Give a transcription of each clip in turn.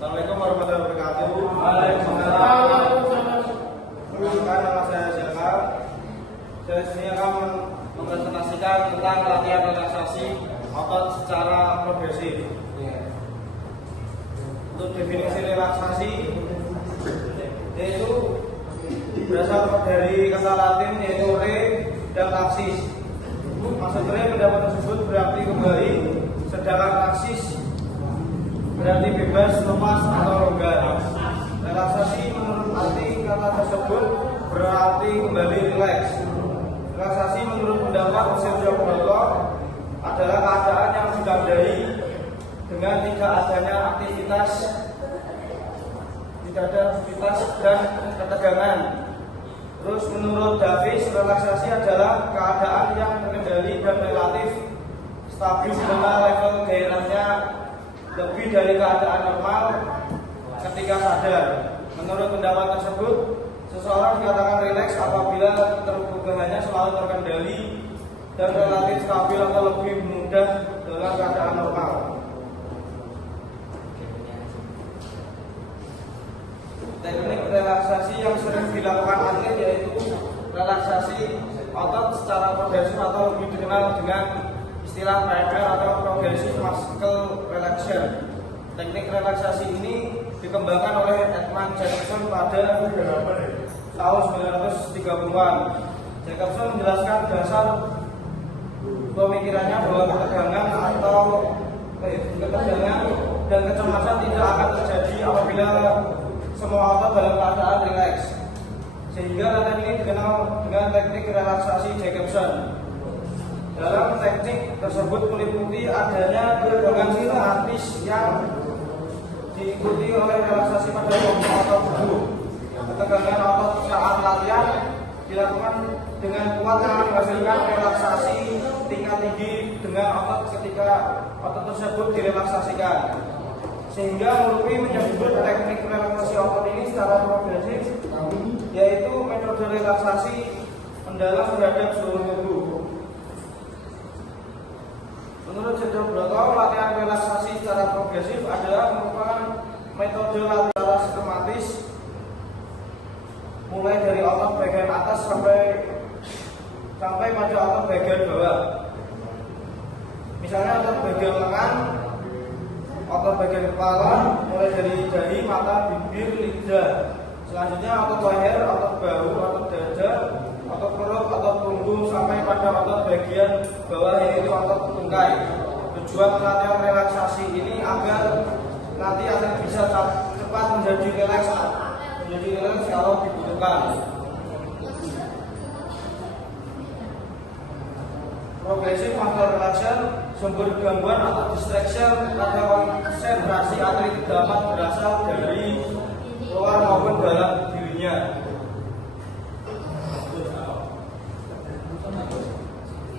Assalamualaikum warahmatullahi wabarakatuh. Waalaikumsalam. Perkenalkan, nama saya Zaka. Saya sini akan mempresentasikan tentang latihan relaksasi otot secara progresif. Untuk definisi relaksasi, yaitu berasal dari kata Latin yaitu re dan laksis. Maksud re pendapat tersebut berarti kembali, sedangkan laksis berarti bebas, lepas atau longgar. Relaksasi menurut arti kata tersebut berarti kembali rileks. Relaksasi menurut pendapat Sergio Broto adalah keadaan yang ditandai dengan tidak adanya aktivitas dan ketegangan. Terus menurut Davis, relaksasi adalah keadaan yang terkendali dan relatif stabil dengan level gairahnya lebih dari keadaan normal ketika sadar. Menurut pendapat tersebut, seseorang dikatakan rileks apabila ketegangannya selalu terkendali dan relatif stabil atau lebih mudah dalam keadaan normal. Teknik relaksasi yang sering dilakukan atlet yaitu relaksasi otot secara progresif atau lebih dikenal dengan istilah PMR atau Progressive Muscle Relaxation. Teknik relaksasi ini dikembangkan oleh Edmund Jacobson pada tahun 1930-an. Jacobson menjelaskan dasar pemikirannya bahwa ketegangan dan kecemasan tidak akan terjadi apabila semua otot dalam keadaan rileks. Sehingga latihan ini dikenal dengan teknik relaksasi Jacobson. Dalam teknik tersebut meliputi adanya gerakan sistematis yang diikuti oleh relaksasi pada otot tubuh. Ketegangan otot saat latihan dilakukan dengan kuat yang menghasilkan relaksasi tingkat tinggi dengan otot ketika otot tersebut direlaksasikan. Sehingga Murphy menyebut teknik relaksasi otot ini secara progresif, yaitu metode relaksasi mendalam terhadap seluruh tubuh. Menurut Sergio Broto, latihan relaksasi secara progresif adalah merupakan metode latihan secara sistematis, mulai dari otot bagian atas sampai pada otot bagian bawah. Misalnya otot bagian lengan, otot bagian kepala, mulai dari dahi, mata, bibir, lidah. Selanjutnya otot leher, otot bahu, otot dada, otot perut, otot punggung, sampai pada otot bagian bawah yaitu otot tungkai. Tujuan latihan relaksasi ini agar nanti atlet bisa cepat menjadi rileks kalau dibutuhkan. Progressive muscle relaxation, sumber gangguan atau distraction pada konsentrasi atlet dapat berasal dari luar maupun dalam dirinya.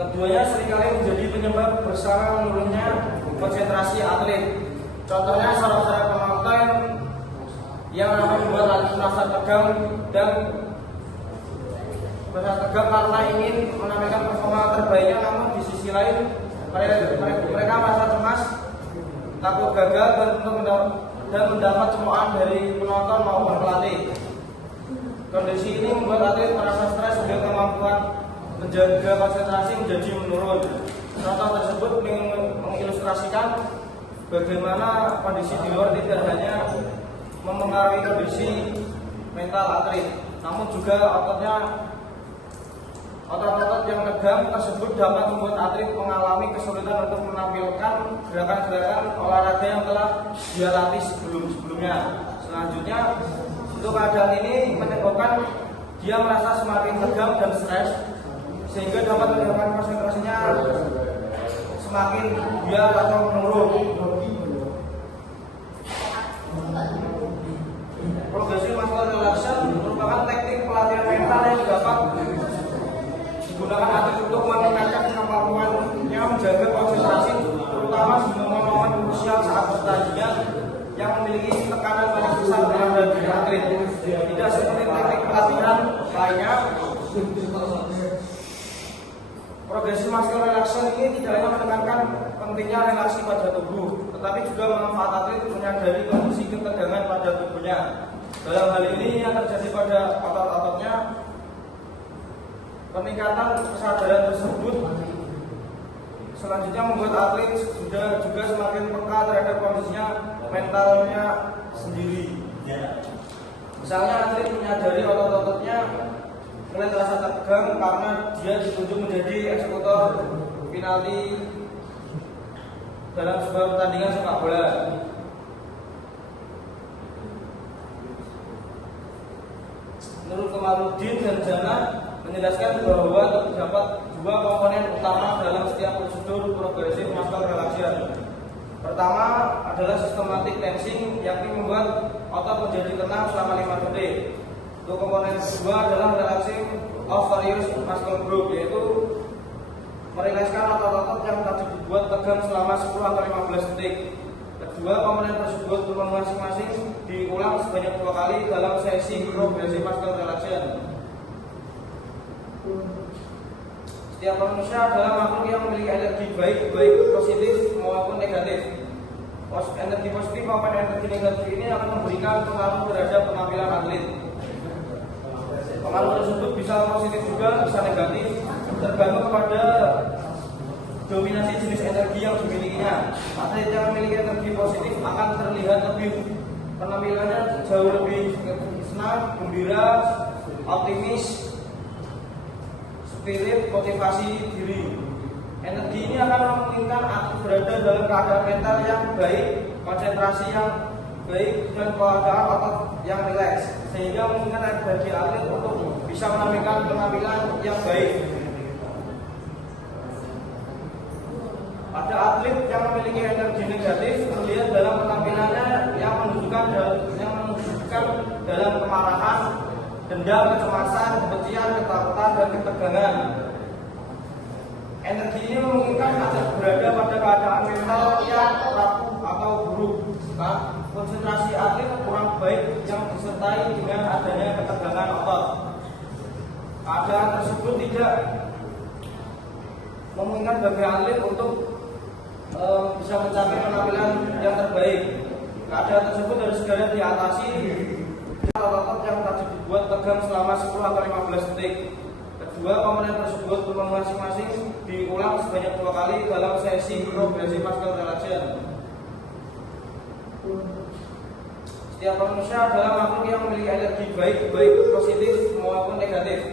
Keduanya seringkali menjadi penyebab bersama menurunnya konsentrasi atlet. Contohnya seorang pemain yang membuat atlet merasa tegang karena ingin menampilkan performa terbaiknya, namun di sisi lain mereka merasa cemas, takut gagal dan mendapat cemoohan dari penonton maupun pelatih. Kondisi ini membuat atlet merasa stres sehingga kemampuan menjaga konsentrasi menjadi menurun. Contoh tersebut mengilustrasikan bagaimana kondisi di luar tidak hanya mempengaruhi kondisi mental atlet, namun juga otot-otot yang tegang tersebut dapat membuat atlet mengalami kesulitan untuk menampilkan gerakan-gerakan olahraga yang telah dia latih sebelumnya. Selanjutnya, untuk keadaan ini menyebabkan dia merasa semakin tegang dan stres, sehingga dapat menyebabkan konsentrasinya semakin biar atau menurun. Progressive muscle relaxation merupakan teknik pelatihan mental yang dapat digunakan atlet untuk meningkatkan kemampuannya menjaga konsentrasi, terutama di momen-momen krusial saat pertandingan yang memiliki tekanan paling besar dalam diri atlet. Tidak seperti teknik pelatihan lainnya, progressive muscle relaxation ini tidak hanya menekankan pentingnya relasi pada tubuh, tetapi juga manfaat atlet menyadari kondisi ketegangan pada tubuhnya. Dalam hal ini yang terjadi pada otot-ototnya, peningkatan kesadaran tersebut selanjutnya membuat atlet juga semakin peka terhadap kondisinya mentalnya sendiri. Misalnya atlet menyadari otot-ototnya mulai terasa tegang karena dia ditunjuk menjadi eksekutor penalti dalam sebuah pertandingan sepak bola. Menurut Kamaluddin dan Jana menjelaskan bahwa terdapat dua komponen utama dalam setiap prosedur progresif muscle relaxation. Pertama adalah systematic tensing, yakni membuat otot menjadi tenang selama 5 detik. Untuk komponen kedua adalah relaxing of various muscle group, yaitu merilekskan otot-otot yang tadi dibuat tegang selama 10 atau 15 detik. Kedua komponen tersebut masing-masing diulang sebanyak 2 kali dalam sesi progresif muscle relaxation. Setiap manusia adalah makhluk yang memiliki energi baik positif maupun negatif. Energi positif maupun energi negatif ini akan memberikan pengaruh terhadap penampilan atlet. Pengaruh tersebut bisa positif juga, bisa negatif, tergantung pada dominasi jenis energi yang dimilikinya. Atlet yang memiliki energi positif akan terlihat lebih penampilannya jauh lebih senang, gembira, optimis, spirit, motivasi diri. Energi ini akan memungkinkan atlet berada dalam keadaan mental yang baik, konsentrasi yang baik, dan keadaan otot yang rileks, sehingga memungkinkan bagi atlet untuk bisa menampilkan penampilan yang baik. Pada atlet yang memiliki energi negatif terlihat dalam penampilannya yang menunjukkan dalam kemarahan, dendam, kecemasan, kebencian, ketakutan, dan ketegangan. Energi ini memungkinkan atlet berada pada keadaan mental yang rapuh atau buruk. Konsentrasi atlet kurang baik yang disertai dengan adanya ketegangan otot. Keadaan tersebut tidak memungkinkan bagi atlet untuk bisa mencapai penampilan yang terbaik. Keadaan tersebut harus segera diatasi. Otot yang tadi dibuat tegang selama 10 atau 15 detik. Kedua komponen tersebut masing-masing diulang sebanyak 2 kali dalam sesi progresif muscle relaxation. Setiap manusia adalah makhluk yang memiliki energi baik positif maupun negatif.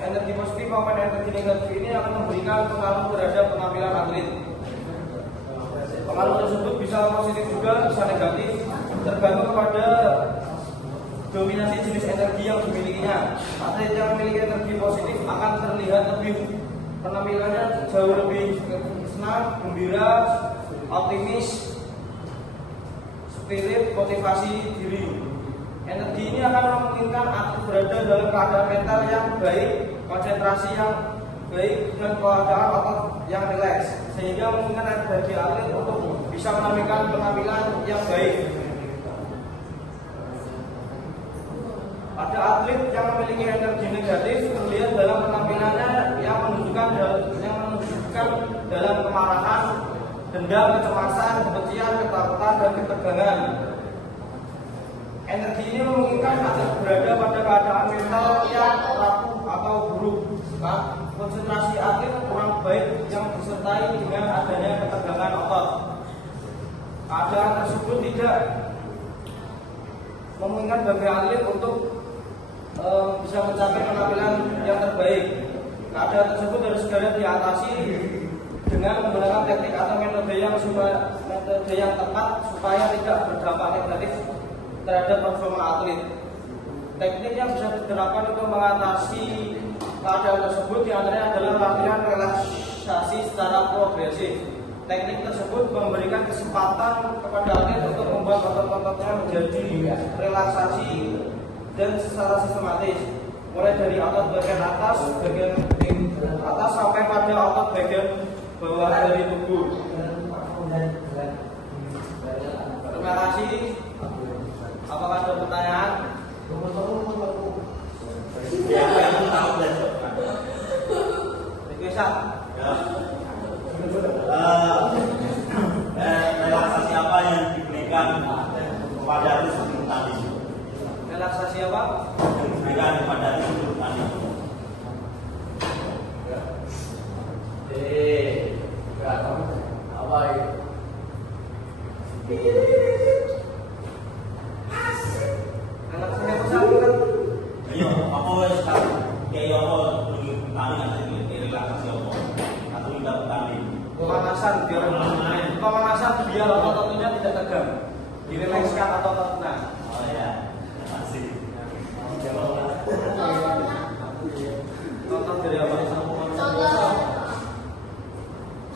Energi positif maupun energi negatif ini akan memberikan pengaruh terhadap penampilan atlet. Pengaruh tersebut bisa positif juga, bisa negatif, tergantung pada dominasi jenis energi yang dimilikinya. Atlet yang memiliki energi positif akan terlihat lebih penampilannya jauh lebih senang, gembira, optimis, spirit, motivasi diri. Energi ini akan memungkinkan atlet berada dalam keadaan mental yang baik, konsentrasi yang baik, dan keadaan otot yang rileks, sehingga memungkinkan bagi atlet untuk bisa menampilkan penampilan yang baik. Pada atlet yang memiliki energi negatif terlihat dalam penampilannya yang menunjukkan dalam kemarahan, dendam, kecemasan, kebencian, ketakutan, dan ketegangan. Energi ini memungkinkan atlet berada pada keadaan mental yang rapuh atau buruk. Konsentrasi atlet kurang baik yang disertai dengan adanya ketegangan otot. Keadaan tersebut tidak memungkinkan bagi atlet untuk bisa mencapai penampilan yang terbaik. Keadaan tersebut harus segera diatasi dengan menggunakan teknik atau metode yang tepat supaya tidak berdampak negatif terhadap performa atlet. Teknik yang bisa diterapkan untuk mengatasi keadaan tersebut diantaranya adalah latihan relaksasi secara progresif. Teknik tersebut memberikan kesempatan kepada atlet untuk membuat otot-ototnya menjadi relaksasi dan secara sistematis, mulai dari otot bagian atas sampai pada otot bagian bawah dari tubuh. Terima kasih. Apakah ada pertanyaan? Bisa. kepada sebelum tadi. Relaksasi apa? Diberikan kepada sebelum tadi. Apa itu? Relaksasi apa satu kan? Ayo, apa wes tahu? Kayak apa dulu kami nanti relaksasi apa? Atau tidak kami? Pemanasan biar otot-ototnya tidak tegang. Direlekskan otot-ototnya. Oh ya, masih. Contoh dari apa?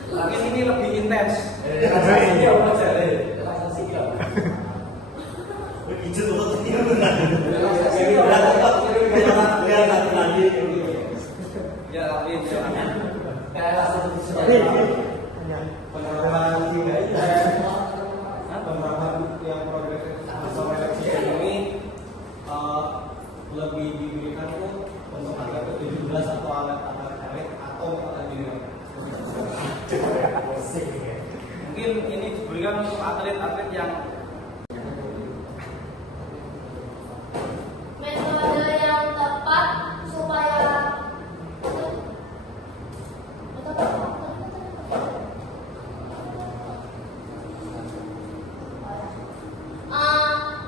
Mungkin ini lebih intens. Relaksasi apa aja? Relaksasi apa? Begitu tuh tinggal benar. Relaksasi Biar apa? nanti lagi. Ya, tapi Penerapan tiga ini penerapan yang progresif atau seleksi ini lebih diberikan tuh untuk anak ke-17 atau anak-anak elit atau atlet mungkin ini diberikan untuk atlet-atlet yang Metode yang tepat supaya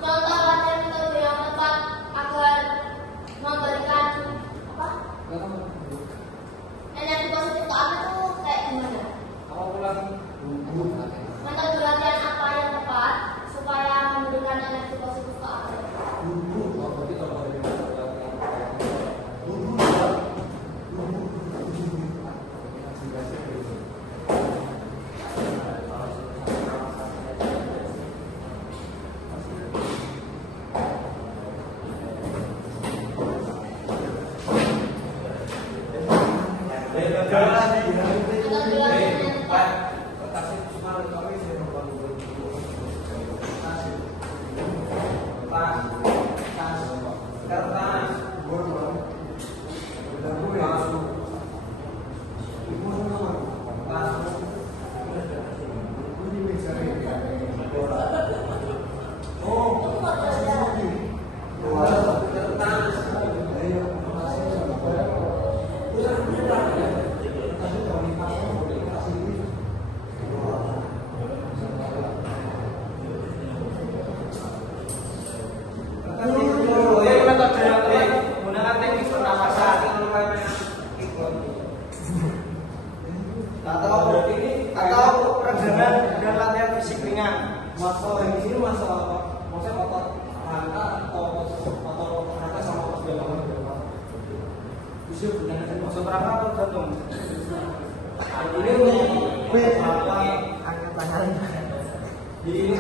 contoh latihan metode yang tepat agar memberikan apa? Energi positif ke atlet itu kayak gimana? apa pulang? Metode latihan apa yang tepat supaya memberikan energi positif ke atlet? Metode latihan yang tepat. Metode yang tepat menggunakan teknik pernapasan atau peregangan dan latihan fisik ringan. masalah yang di sini masalah apa? Maksudnya otot rangka atau otot rangka sama otot jantung. Bisa gunakan Maksud rangka atau jantung? ini untuk apa angkat tangan. Jadi ini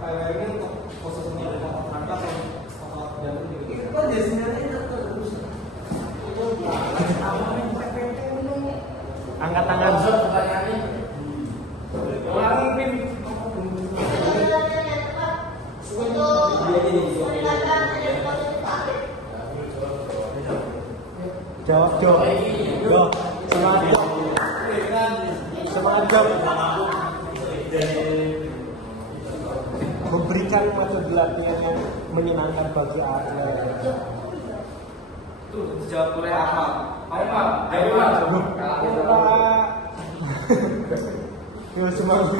kayak ini untuk posisinya otot rangka atau otot jantung gitu. Itu kan biasanya itu terus. Angkat tangan. Pertanyaannya. Ulangi pin. Metode latihan yang tepat untuk meningkatkan energi positif ke atlet. Jawab. Semangat jawab. Memberikan metode latihan yang menyenangkan bagi atlet. Itu dijawab oleh Ahmad. Ahmad, jawab. Yo semangat.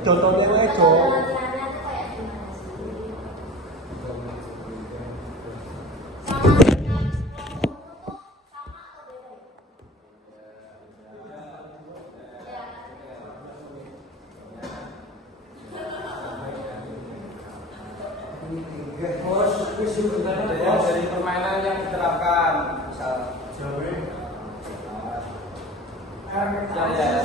Contohnya wae, Jo. Latihannya tuh kayak gimana sih? Sama dengan kelompok itu sama atau beda? Ya. Ya, dari permainan yang diterapkan, misal. Ya,